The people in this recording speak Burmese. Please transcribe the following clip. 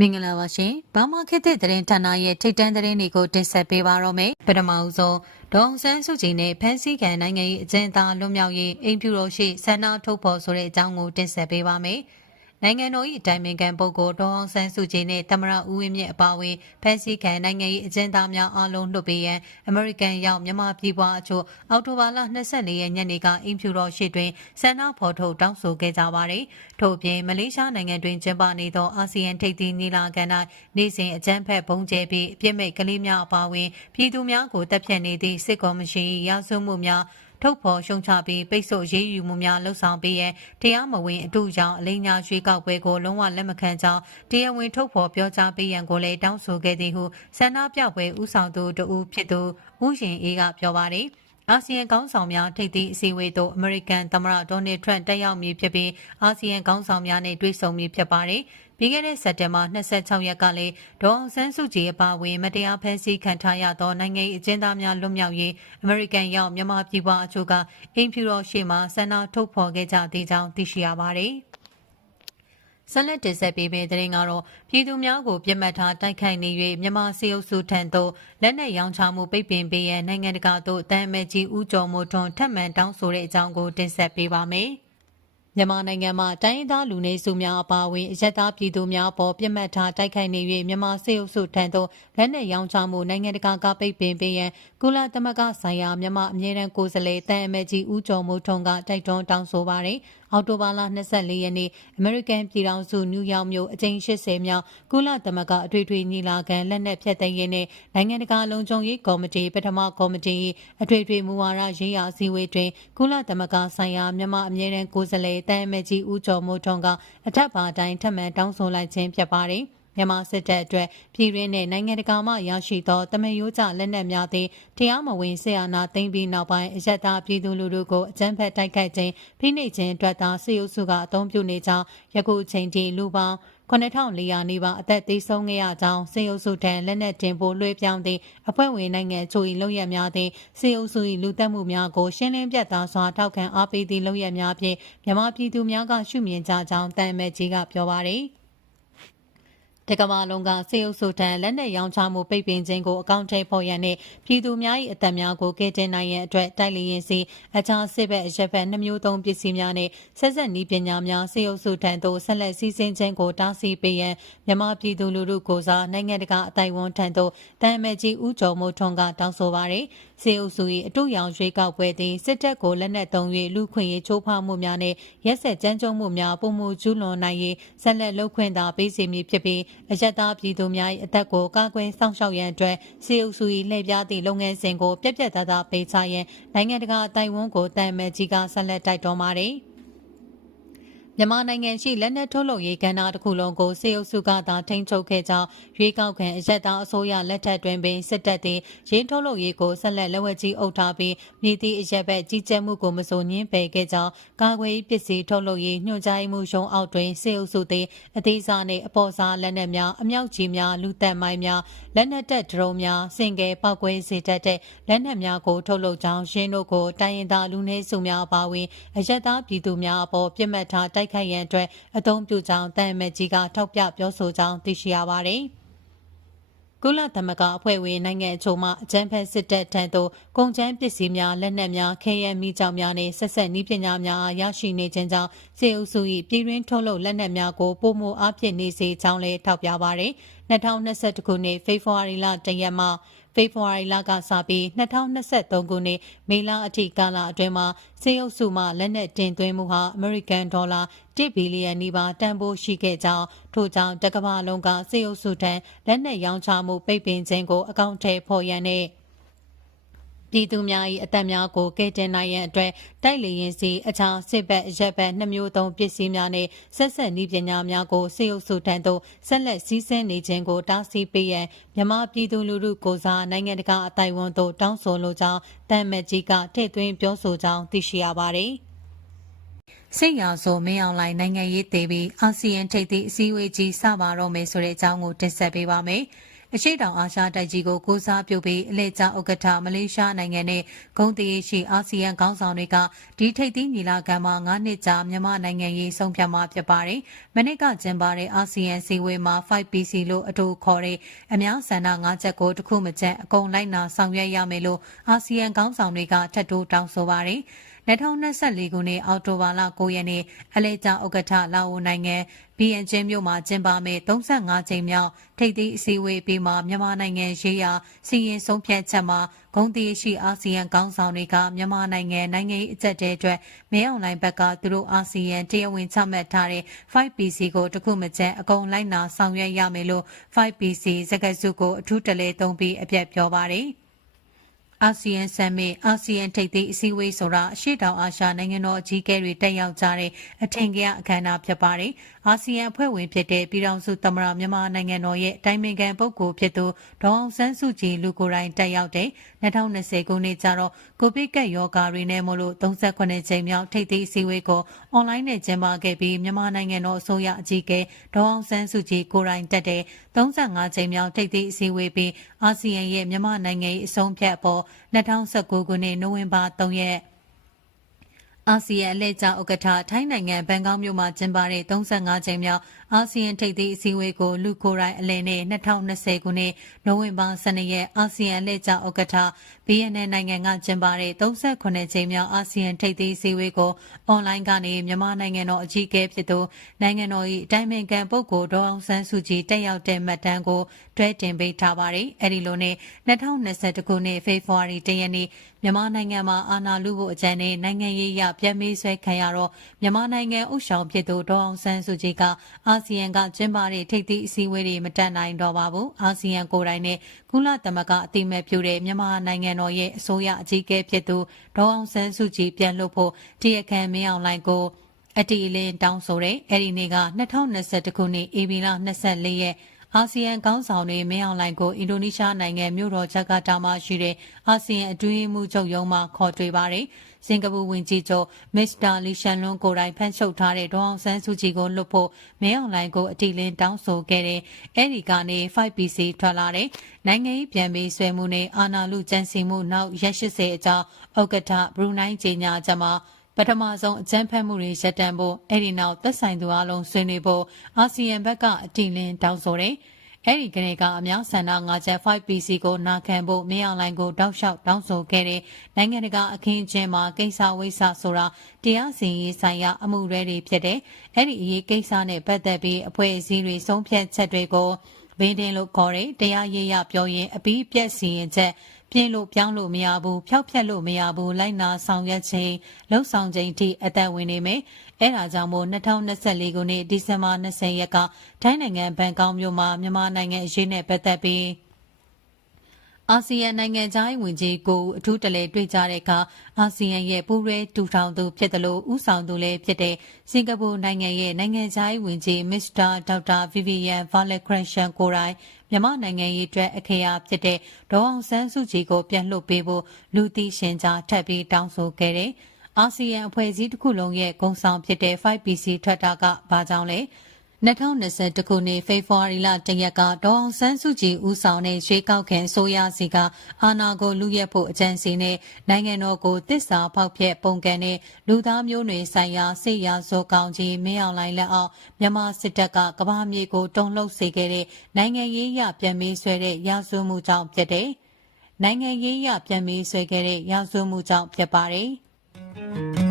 မင်္ဂလာပါရှင်။ဘာမခေတ်သစ်သတင်းဌာနရဲ့ထိတ်တန့်သတင်းတွေကိုတင်ဆက်ပေးပါတော့မယ်။ပထမဦးဆုံးဒေါအောင်ဆန်းစုကြည်နဲ့ဖန်စီကန်နိုင်ငံရေးအကျဉ်းသားလွတ်မြောက်ရေးအိမ်ဖြူတော်ရှိဆန္ဒထုတ်ဖော်ဆိုတဲ့အကြောင်းကိုတင်ဆက်ပေးပါမယ်။ နိုင်ငံတော်၏အတိုင်ပင်ခံပုဂ္ဂိုလ်ဒေါအောင်ဆန်းစုကြည်နဲ့သမ္မတဦးဝင်းမြင့်အပါအဝင်ဖန်စီကန်နိုင်ငံရေးအကျဉ်းသားများအားလုံးလွှတ်ပေးရန်အမေရိကန်ရောက်မြန်မာပြည်ပွားအချို့အောက်တိုဘာလ24ရက်ညနေကအိမ်ဖြူတော်ရှိတွင်ဆန္ဒဖော်ထုတ်တောင်းဆိုခဲ့ကြပါတယ်။ထို့ပြင်မလေးရှားနိုင်ငံတွင်ကျင်းပနေသောအာဆီယံထိပ်သီးညီလာခံ၌နေ့စဉ်အကြမ်းဖက်ပုံကျဲပြီးအပြစ်မဲ့ကလေးများအပါအဝင်ပြည်သူများကိုတပ်ဖြတ်နေသည့်စစ်ကော်မရှင်၏ရာဇဝတ်မှုများ ထုတ်ဖော်ရှုံချပြီးပိတ်ဆို့ရေးယူမှုများလှုံ့ဆော်ပေးရန်တရားမဝင်အတူကြောင့်အလိညာရွေးကောက်ပွဲကိုလုံးဝလက်မခံကြောင်းတရားဝင်ထုတ်ဖော်ပြောကြားပေးရန်ကိုလည်းတောင်းဆိုခဲ့သည်ဟုဆန္ဒပြပွဲဦးဆောင်သူတဦးဖြစ်သူဦးရင်အေးကပြောပါတယ်အာဆီယံခေါင်းဆောင်များထိပ်သီးအစည်းအဝေးသို့အမေရိကန်သမ္မတဒေါ်နယ်ထရန့်တက်ရောက်မည်ဖြစ်ပြီးအာဆီယံခေါင်းဆောင်များနဲ့တွေ့ဆုံမည်ဖြစ်ပါတယ်။ ပြီးခဲ့တဲ့စက်တင်ဘာ26ရက်ကလည်းဒေါ်အောင်ဆန်းစုကြည်အပါအဝင်မတရားဖမ်းဆီးခံထားရသောနိုင်ငံရေးအကျဉ်းသားများလွတ်မြောက်ရေးအမေရိကန်ရောက်မြန်မာပြည်ပွားအချို့ကအိမ်ဖြူတော်ရှေ့မှဆန္ဒထုတ်ဖော်ခဲ့ကြသေးကြောင်းသိရှိရပါတယ်။ဆက်လက်တင်ဆက်ပေးမယ့်သတင်းကတော့ပြည်သူများကိုပြစ်မှတ်ထားတိုက်ခိုက်နေ၍မြန်မာစီအုပ်စုထံသို့လက်နက်ရောင်းချမှုပိတ်ပင်ပေးရန်နိုင်ငံတကာသို့တန်အမတ်ကြီးဦးကျော်မိုးထွန်းထပ်မံတောင်းဆိုတဲ့အကြောင်းကိုတင်ဆက်ပေးပါမယ်။ မြန်မာနိုင်ငံမှာတိုင်းရင်းသားလူနည်းစုများအပါအဝင်အရက်သားပြည်သူများပေါ်ပြစ်မှတ်ထားတိုက်ခိုက်နေ၍မြန်မာစစ်အုပ်စုထံသို့လက်နက်ရောင်းချမှုနိုင်ငံတကာကပိတ်ပင်ပေးရန်ကုလသမဂ္ဂဆိုင်ရာမြန်မာအမြဲတမ်းကိုယ်စားလှယ်တန်အမတ်ကြီးဦးကျော်မိုးထွန်းကတိုက်တွန်းတောင်းဆိုပါတယ်။ အောက်တိုဘာလ24ရက်နေ့အမေရိကန်ပြည်ထောင်စုနယူးယောက်မြို့အကြိမ်80မြောက်ကုလသမဂ္ဂအထွေထွေညီလာခံလက်နက်ဖြတ်သိမ်းရေးနဲ့နိုင်ငံတကာလုံခြုံရေးကော်မတီပထမကော်မတီအထွေထွေမူဝါဒရေးရာအစည်းအဝေးတွင်ကုလသမဂ္ဂဆိုင်ရာမြန်မာအမြဲတမ်းကိုယ်စားလှယ်တန်အမတ်ကြီးဦးကျော်မိုးထွန်းကအထက်ပါတိုင်းထပ်မံတောင်းဆိုလိုက်ခြင်းဖြစ်ပါတယ်။ မြန်မာစစ်တပ်အတွက်ပြည်ရင်းနဲ့နိုင်ငံတကာမှရရှိသောတမန်ရိုးကျလက်နက်များသည်တရားမဝင်ဆရာနာသိမ်းပြီးနောက်ပိုင်းအယက်သားပြည်သူလူထုကိုအကြမ်းဖက်တိုက်ခိုက်ခြင်းဖိနှိပ်ခြင်းအတွက်သာစစ်အုပ်စုကအုံပြုနေကြောင်းယခုချိန်ထိလူပေါင်း9400နီးပါးအသက်သေဆုံးခဲ့ရကြောင်းစေအုပ်စုထံလက်နက်တင်ပို့လွှဲပြောင်းသည့်အဖွဲ့ဝင်နိုင်ငံချို့၏လုံရများသည့်စေအုပ်စု၏လူသက်မှုများကိုရှင်းလင်းပြတ်သားစွာထောက်ခံအားပေးသည့်လုံရများဖြင့်မြန်မာပြည်သူများကရှုမြင်ကြကြောင်းတန်မဲကြီးကပြောပါသည်။ တကမာလုံးကစေအုပ်စုထံလက်နက်ရောင်းချမှုပိတ်ပင်ခြင်းကိုအကောင့်ထဲပေါ်ရန်နှင့်ပြည်သူများ၏အသက်များကိုကယ်တင်နိုင်ရန်အတွက်တိုက်လျင်စီအခြားစစ်ဘက်အရက်ဘက်နှမျိုးသုံးပစ္စည်းများနှင့်ဆက်ဆက်နည်းပညာများစေအုပ်စုထံသို့ဆက်လက်စည်းစိမ်ခြင်းကိုတားဆီးပေးရန်မြန်မာပြည်သူလူထုကိုစားနိုင်ငံတကာအတိုင်းဝန်ထံသို့တန်မဲ့ကြီးဦးကျော်မိုးထွန်းကတောင်းဆိုပါရယ်စေအုပ်စု၏အတူရောင်ရွေးကောက်ပွဲသည်စစ်တပ်ကိုလက်နက်သုံး၍လူခွင့်ရေးချိုးဖောက်မှုများနှင့်ရက်ဆက်ကြမ်းကြုတ်မှုများပုံမှုကျူးလွန်နိုင်ရေးဆက်လက်လှုပ်ခွင့်သာပေးစီမည်ဖြစ်ပြီးအယက်သားပြည်သူများ၏အသက်ကိုကာကွယ်စောင့်ရှောက်ရန်အတွက်စေအုပ်စု၏လှည့်ပြားသည့်လုပ်ငန်းစဉ်ကိုပြက်ပြက်သားသားပေးချရန်နိုင်ငံတကာအတိုင်းအဝန်ကိုတန်မဲ့ကြီးကဆက်လက်တိုက်တွန်းပါသည်။ မြန်မာနိုင်ငံရှိလက်နက်ထုတ်လုပ်ရေးကဏ္ဍတစ်ခုလုံးကိုစေအုပ်စုကသာထိန်းချုပ်ခဲ့ကြောင်းရွေးကောက်ခံအရက်သားအစိုးရလက်ထက်တွင်ပင်စစ်တပ်သည်ရင်းထုတ်လုပ်ရေးကိုဆက်လက်လက်ဝက်ကြီးအုပ်ထားပြီးမြည်သည့်အရက်ဘက်ကြီးကြပ်မှုကိုမစိုးညှင်းပယ်ခဲ့ကြောင်းကာကွယ်ပစ္စည်းထုတ်လုပ်ရေးညွှန်ကြားမှုရုံးအောက်တွင်စေအုပ်စုသည်အသေးစားနှင့်အပေါ်စားလက်နက်များအမြောက်ကြီးများလူသက်မိုင်းများလက်နက်တပ်ဒရုန်းများစင်ကယ်ပောက်ကွဲစေတတ်တဲ့လက်နက်များကိုထုတ်လုပ်ကြောင်းရင်းတို့ကိုတိုင်းရင်သားလူနည်းစုများပါဝင်အရက်သားပြည်သူများအပေါ်ပြစ်မှတ်ထားတိုက်ခိုက်ရန်အတွက်အသုံးပြုကြောင်းတန်အမတ်ကြီးကထောက်ပြပြောဆိုကြောင်းသိရှိရပါတယ်။ကုလသမဂ္ဂအဖွဲ့ဝင်နိုင်ငံအချို့မှအကြမ်းဖက်စစ်တပ်ထံသို့ကုန်ကျန်းပစ္စည်းများလက်နက်များခဲယမ်းမိကြောင်များနှင့်ဆက်ဆက်နည်းပညာများအားရရှိနေခြင်းကြောင့်စေအုပ်စု၏ပြည်တွင်းထုတ်လုပ်လက်နက်များကိုပုံမအားဖြင့်နေစေကြောင်းလည်းထောက်ပြပါရယ်2021ခုနှစ်ဖေဖော်ဝါရီလတရက်မှ ဖေဖော်ဝါရီလကစပြီး2023ခုနှစ်မေလအထိကာလအတွင်းမှာစေအုပ်စုမှလက်နက်တင်သွင်းမှုဟာအမေရိကန်ဒေါ်လာ1ဘီလီယံနီးပါးတန်ဖိုးရှိခဲ့ကြောင်းထို့ကြောင့်တက္ကမလုံးကစေအုပ်စုထံလက်နက်ရောင်းချမှုပိတ်ပင်ခြင်းကိုအကောင့်ထဲဖော်ရန်နဲ့ ပြည်သူများ၏အသက်များကိုကယ်တင်နိုင်ရန်အတွက်တိုက်လေရင်စီအခြားစစ်ဘက်ရက်ဘက်နှမျိုးသုံးပစ္စည်းများနှင့်ဆက်ဆက်နည်းပညာများကိုစေအုပ်စုထံသို့ဆက်လက်စည်းစင်းနေခြင်းကိုတားဆီးပေးရန်မြန်မာပြည်သူလူထုကိုစားနိုင်ငံတကာအတိုင်းအဝန်သို့တောင်းဆိုလိုကြောင်းတမ်မက်ကြီးကထည့်သွင်းပြောဆိုကြောင်းသိရှိရပါသည်စိတ်ရဆိုမင်းအောင်လိုင်းနိုင်ငံရေးသေးပြီးအာဆီယံထိပ်သီးအစည်းအဝေးကြီးစပါတော့မယ်ဆိုတဲ့အကြောင်းကိုတင်ဆက်ပေးပါမယ်။ အရှိတောင်အာရှတိုက်ကြီးကိုကိုစားပြုပြီးအလဲကျဥက္ကဋ္ဌမလေးရှားနိုင်ငံနဲ့ဂုံတည်ရှိအာဆီယံခေါင်းဆောင်တွေကဒီထိပ်သီးညီလာခံမှာ9နှစ်ကြာမြန်မာနိုင်ငံရေးဆုံးဖြတ်မှာဖြစ်ပါတယ်။မနစ်ကကျင်းပတဲ့အာဆီယံစီဝေးမှာ 5PC လို့အတူခေါ်တဲ့အများဆန္ဒ9ချက်ကိုတစ်ခုမကျန်အကုန်လိုက်နာဆောင်ရွက်ရမယ်လို့အာဆီယံခေါင်းဆောင်တွေကထပ်တိုးတောင်းဆိုပါတယ်။ 2024ခုနှစ်အောက်တိုဘာလ9ရက်နေ့အလဲကျဥက္ကဋ္ဌလာအိုနိုင်ငံဘီယန်ချင်းမြို့မှာကျင်းပမယ့်35ကြိမ်မြောက်ထိပ်သီးအစည်းအဝေးပြီးမှမြန်မာနိုင်ငံရေးရာစီရင်ဆုံးဖြတ်ချက်မှာဂုံတီရှိအာဆီယံခေါင်းဆောင်တွေကမြန်မာနိုင်ငံနိုင်ငံရေးအကြက်တဲအတွက်မဲအောင်လိုင်းဘက်ကသူတို့အာဆီယံတရားဝင်ချမှတ်ထားတဲ့ 5PC ကိုတခုမကျန်အကုန်လိုက်နာဆောင်ရွက်ရမယ်လို့ 5PC စကားစုကိုအထူးတလဲသုံးပြီးအပြတ်ပြောပါတယ်။ အာဆီယံဆမ်မစ်အာဆီယံထိပ်သီးအစည်းအဝေးဆိုတာအရှိတောင်အာရှနိုင်ငံတော်အကြီးအကဲတွေတက်ရောက်ကြတဲ့အထင်ကရအခမ်းအနားဖြစ်ပါတယ်။အာဆီယံအဖွဲ့ဝင်ဖြစ်တဲ့ပြည်ထောင်စုသမ္မတမြန်မာနိုင်ငံတော်ရဲ့တိုင်ပင်ခံပုဂ္ဂိုလ်ဖြစ်သူဒေါအောင်ဆန်းစုကြည်လူကိုယ်တိုင်တက်ရောက်တဲ့2020ခုနှစ်ကျတော့ကိုဗစ်ကပ်ရောဂါတွေနဲ့မလို့38ကြိမ်မြောက်ထိပ်သီးအစည်းအဝေးကိုအွန်လိုင်းနဲ့ကျင်းပခဲ့ပြီးမြန်မာနိုင်ငံတော်အစိုးရအကြီးအကဲဒေါအောင်ဆန်းစုကြည်ကိုယ်တိုင်တက်တဲ့35ကြိမ်မြောက်ထိပ်သီးအစည်းအဝေးပြီးအာဆီယံရဲ့မြန်မာနိုင်ငံ၏အဆုံးဖြတ်အပေါ်2019ခုနှစ်နိုဝင်ဘာ3ရက် အာဆီယံအလှည့်ကျဥက္ကဋ္ဌထိုင်းနိုင်ငံဘန်ကောက်မြို့မှာကျင်းပတဲ့35ကြိမ်မြောက်အာဆီယံထိပ်သီးအစည်းအဝေးကိုလူကိုယ်တိုင်အလင်းနဲ့2020ခုနှစ်နိုဝင်ဘာ12ရက်အာဆီယံအလှည့်ကျဥက္ကဋ္ဌ BNN နိုင်ငံကကျင်းပတဲ့38ကြိမ်မြောက်အာဆီယံထိပ်သီးအစည်းအဝေးကိုအွန်လိုင်းကနေမြန်မာနိုင်ငံတော်အကြီးအကဲဖြစ်သူနိုင်ငံတော်၏အတိုင်ပင်ခံပုဂ္ဂိုလ်ဒေါအောင်ဆန်းစုကြည်တက်ရောက်တဲ့မှတ်တမ်းကိုတွဲတင်ပေးထားပါတယ်။အဲဒီလိုနဲ့2021ခုနှစ်ဖေဖော်ဝါရီ10ရက်နေ့ မြန်မာနိုင်ငံမှာအာဏာလုဖို့အကြံနဲ့နိုင်ငံရေးရပြန်မေးဆွဲခံရတော့မြန်မာနိုင်ငံဥဆောင်ဖြစ်သူဒေါအောင်ဆန်းစုကြည်ကအာဆီယံကကျင်းပတဲ့ထိပ်သီးအစည်းအဝေးတွေမတက်နိုင်တော့ပါဘူးအာဆီယံကိုယ်တိုင်နဲ့ကုလသမဂ္ဂအတိအမဲ့ပြုတဲ့မြန်မာနိုင်ငံတော်ရဲ့အစိုးရအကြီးအကဲဖြစ်သူဒေါအောင်ဆန်းစုကြည်ပြန်လွတ်ဖို့တရားခံမင်းအောင်လှိုင်ကိုအတီအလင်းတောင်းဆိုတဲ့အဲ့ဒီနေ့က2021ခုနှစ်ဧပြီလ24ရက် အာဆီယံခေါင်းဆောင်တွေမင်းအောင်လှိုင်ကိုအင်ဒိုနီးရှားနိုင်ငံမြို့တော်ဂျကာတာမှာရှိတဲ့အာဆီယံအတွင်းမှုချုပ်ရုံးမှာခေါ်တွေ့ပါတယ်။စင်ကာပူဝန်ကြီးချုပ်မစ္စတာလီရှန်လွန်ကိုတိုင်ဖန်ချုပ်ထားတဲ့ဒေါအောင်ဆန်းစုကြည်ကိုလွတ်ဖို့မင်းအောင်လှိုင်ကိုအတိလင်းတောင်းဆိုခဲ့တဲ့အဲဒီကနေ 5PC ထွက်လာတဲ့နိုင်ငံရေးပြန်ပြီးဆွဲမှုနဲ့အာဏာလုကျန်းစီမှုနောက်ရက်80အကြောင်းဥက္ကဋ္ဌဘရူနိုင်းကြီးညာချက်မှာ ပထမဆုံးအကြမ်းဖက်မှုတွေရပ်တန့်ဖို့အဲ့ဒီနောက်သက်ဆိုင်သူအလုံးဆွေးနွေးဖို့အာဆီယံဘက်ကအတိလင်းတောင်းဆိုတယ်။အဲ့ဒီကနေ့ကအများဆန္ဒ9ချက် 5PC ကိုနာခံဖို့မင်းအောင်လိုင်ကိုတောက်လျှောက်တောင်းဆိုခဲ့တဲ့နိုင်ငံတကာအခင်းအကျင်းမှာကိစ္စဝိဆဆိုတာတရားစီရင်ရေးဆိုင်ရာအမှုတွေဖြစ်တဲ့အဲ့ဒီအရေးကိစ္စနဲ့ပတ်သက်ပြီးအဖွဲ့အစည်းတွေဆုံးဖြတ်ချက်တွေကိုဗင်းတင်လို့ခေါ်တဲ့တရားရေးရပြောရင်အပြီးပြက်စီရင်ချက် ပြင်းလို့ပြောင်းလို့မရဘူးဖျောက်ဖျက်လို့မရဘူးလိုက်နာဆောင်ရွက်ခြင်းလှုပ်ဆောင်ခြင်းအထိအသက်ဝင်နေမယ်အဲဒါကြောင့်မို့2024ခုနှစ်ဒီဇင်ဘာ20ရက်ကထိုင်းနိုင်ငံဘန်ကောက်မြို့မှာမြန်မာနိုင်ငံအရေးနဲ့ပတ်သက်ပြီး အာဆီယံနိုင်ငံသားဝင်ကြီးကိုအထူးတလဲတွေ့ကြတဲ့အခါအာဆီယံရဲ့ပူးရဲတူထောင်သူဖြစ်တယ်လို့ဥဆောင်သူလည်းဖြစ်တဲ့စင်ကာပူနိုင်ငံရဲ့နိုင်ငံသားဝင်ကြီးမစ္စတာဒေါက်တာဗီဗီယန်ဗာလက်ခရန်ရှန်ကိုရိုင်းမြန်မာနိုင်ငံရေးအတွက်အခရာဖြစ်တဲ့ဒေါအောင်ဆန်းစုကြည်ကိုပြန်လွှတ်ပေးဖို့လူသိရှင်ကြားထပ်ပြီးတောင်းဆိုခဲ့တယ်။အာဆီယံအဖွဲ့အစည်းတစ်ခုလုံးရဲ့ဂုဏ်ဆောင်ဖြစ်တဲ့ 5PC ထွက်တာကဘာကြောင့်လဲ။ 2021ခုနှစ်ဖေဖော်ဝါရီလတရက်ကဒေါအောင်ဆန်းစုကြည်ဦးဆောင်တဲ့ရွေးကောက်ခံဆိုရစီကအာဏာကိုလူရက်ဖို့အကြံစီနဲ့နိုင်ငံတော်ကိုတစ္ဆာဖောက်ဖျက်ပုံကန်တဲ့လူသားမျိုးနွယ်ဆိုင်ရာစိတ်ရာဇောကောင်ကြီးမင်းအောင်လှိုင်လက်အောက်မြန်မာစစ်တပ်ကကမ္ဘာမြေကိုတုံ့လှုပ်စေခဲ့တဲ့နိုင်ငံရေးရပြန်မေးဆွဲတဲ့ရာဇဝမှုကြောင့်ဖြစ်တဲ့နိုင်ငံရေးရပြန်မေးဆွဲခဲ့တဲ့ရာဇဝမှုကြောင့်ဖြစ်ပါတယ်။